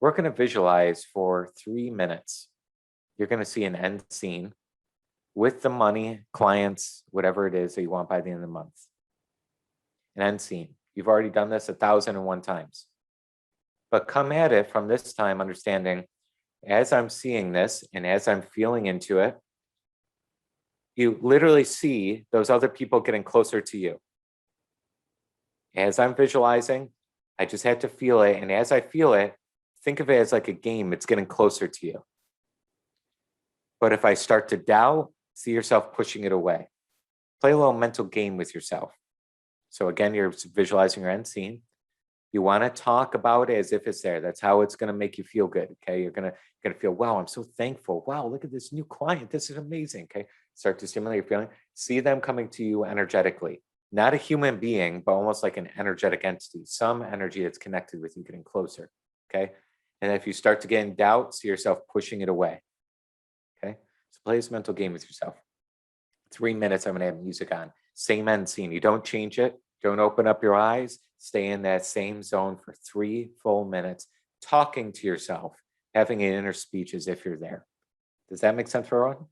We're going to visualize for 3 minutes. You're going to see an end scene with the money, clients, whatever it is that you want by the end of the month. An end scene. You've already done this 1,001 times. But come at it from this time understanding, as I'm seeing this and as I'm feeling into it, you literally see those other people getting closer to you. As I'm visualizing, I just had to feel it. And as I feel it, think of it as like a game. It's getting closer to you. But if I start to doubt, see yourself pushing it away. Play a little mental game with yourself. So again, you're visualizing your end scene. You want to talk about it as if it's there. That's how it's going to make you feel good. Okay. You're going to feel, wow, I'm so thankful. Wow, look at this new client. This is amazing. Okay. Start to stimulate your feeling. See them coming to you energetically. Not a human being, but almost like an energetic entity, some energy that's connected with you getting closer. Okay. And if you start to get in doubt, see yourself pushing it away. Okay. So play this mental game with yourself. 3 minutes, I'm going to have music on. Same end scene. You don't change it. Don't open up your eyes. Stay in that same zone for 3 full minutes, talking to yourself, having an inner speech as if you're there. Does that make sense for everyone?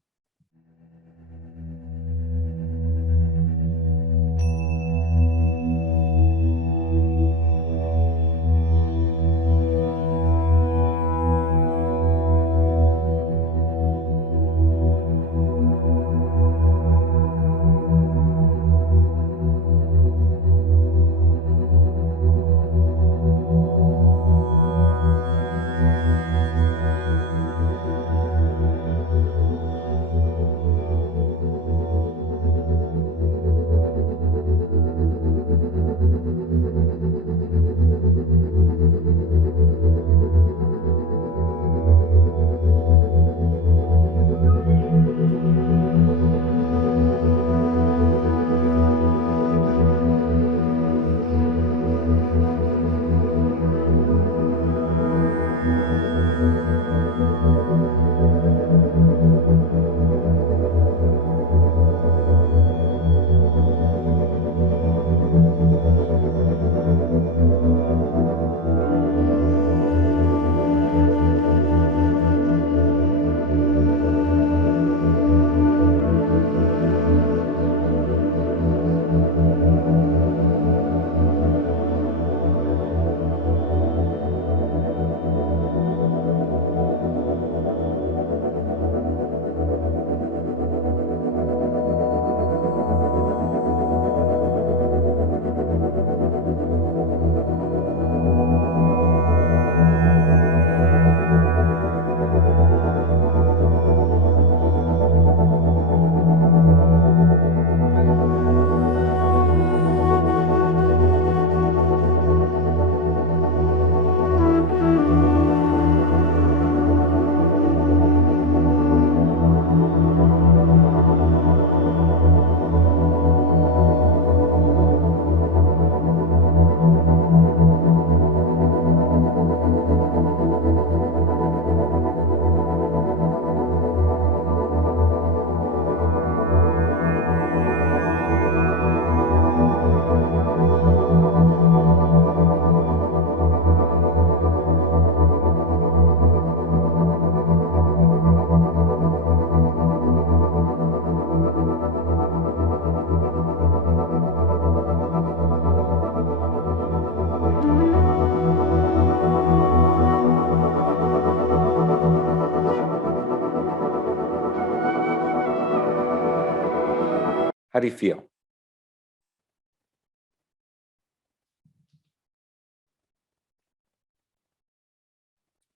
How do you feel?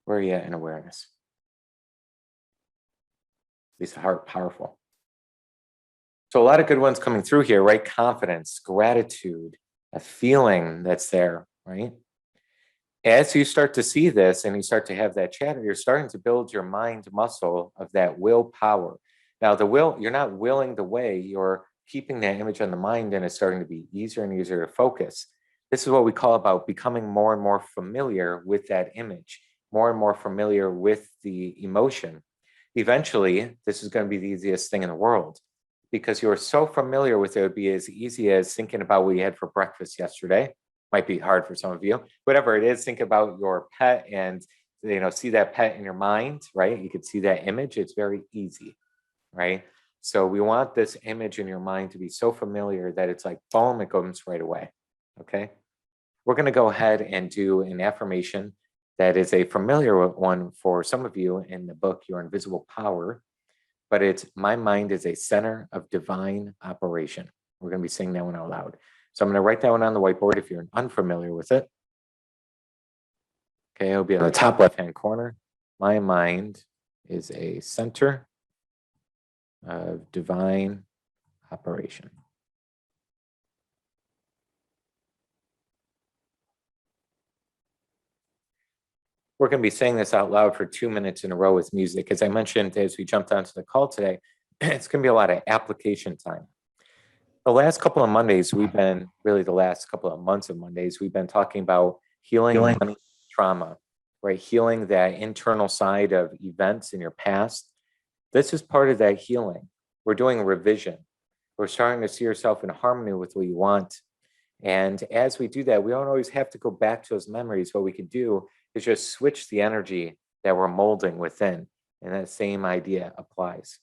Where are you at in awareness? These are powerful. So a lot of good ones coming through here, right? Confidence, gratitude, a feeling that's there, right? As you start to see this and you start to have that chatter, you're starting to build your mind muscle of that willpower. Now, the will, you're not willing the way, you're keeping that image on the mind, and it's starting to be easier and easier to focus. This is what we call about becoming more and more familiar with that image, more and more familiar with the emotion. Eventually, this is going to be the easiest thing in the world because you're so familiar with it. It would be as easy as thinking about what you had for breakfast yesterday. Might be hard for some of you. Whatever it is, think about your pet and see that pet in your mind, right? You could see that image. It's very easy, right? So we want this image in your mind to be so familiar that it's like, boom, it comes right away, okay? We're going to go ahead and do an affirmation that is a familiar one for some of you in the book, Your Invisible Power, but it's my mind is a center of divine operation. We're going to be saying that one out loud. So I'm going to write that one on the whiteboard if you're unfamiliar with it. Okay, it'll be in the top left-hand corner. My mind is a center of divine operation. We're going to be saying this out loud for 2 minutes in a row with music. As I mentioned, as we jumped onto the call today, it's going to be a lot of application time. The last couple of Mondays, the last couple of months of Mondays, we've been talking about healing money trauma, right? Healing that internal side of events in your past. This is part of that healing. We're doing a revision. We're starting to see yourself in harmony with what you want. And as we do that, we don't always have to go back to those memories. What we can do is just switch the energy that we're molding within. And that same idea applies.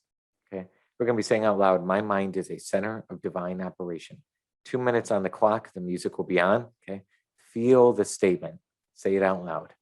Okay. We're going to be saying out loud, my mind is a center of divine operation. 2 minutes on the clock, the music will be on. Okay. Feel the statement. Say it out loud.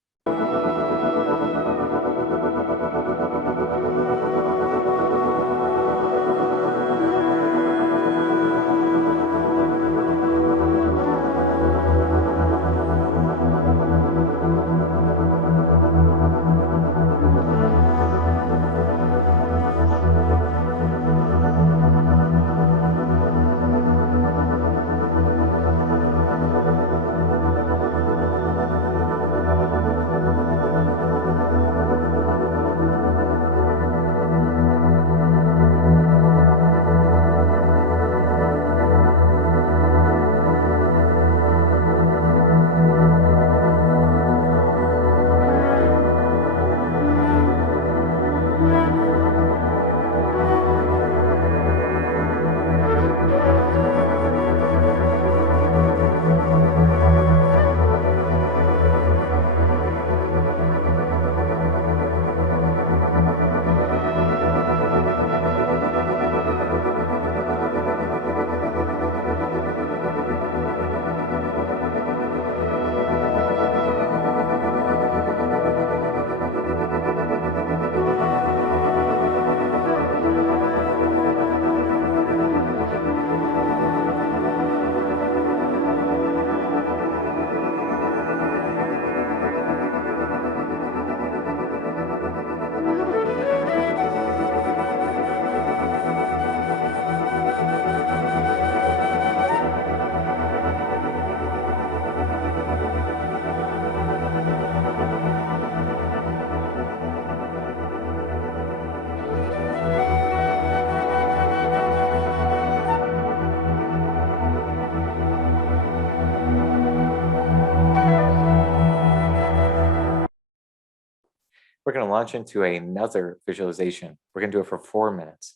We're going to launch into another visualization. We're going to do it for 4 minutes.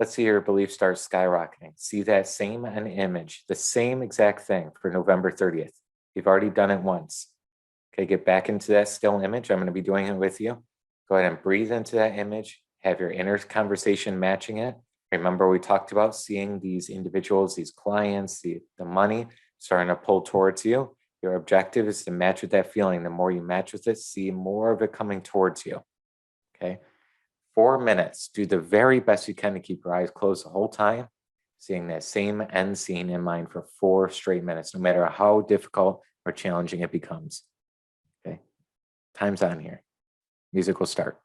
Let's see your belief start skyrocketing. See that same image, the same exact thing for November 30th. You've already done it once. Okay, get back into that still image. I'm going to be doing it with you. Go ahead and breathe into that image. Have your inner conversation matching it. Remember, we talked about seeing these individuals, these clients, the money starting to pull towards you. Your objective is to match with that feeling. The more you match with it, see more of it coming towards you. Okay. 4 minutes. Do the very best you can to keep your eyes closed the whole time, seeing that same end scene in mind for 4 straight minutes, no matter how difficult or challenging it becomes. Okay. Time's on here. Music will start.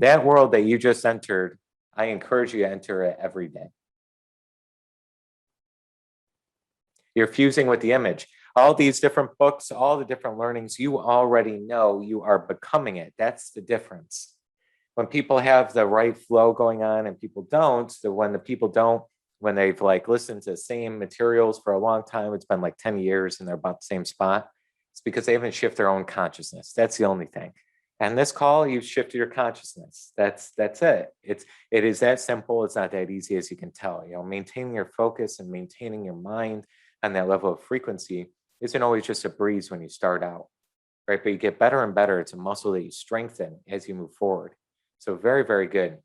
That world that you just entered, I encourage you to enter it every day. You're fusing with the image. All these different books, all the different learnings, you already know you are becoming it. That's the difference. When people have the right flow going on and people don't, when the people don't, when they've like listened to the same materials for a long time, it's been like 10 years and they're about the same spot, it's because they haven't shifted their own consciousness. That's the only thing. And this call, you've shifted your consciousness. That's it. It is that simple. It's not that easy as you can tell. You know, maintaining your focus and maintaining your mind on that level of frequency isn't always just a breeze when you start out, right? But you get better and better. It's a muscle that you strengthen as you move forward. So very, very good.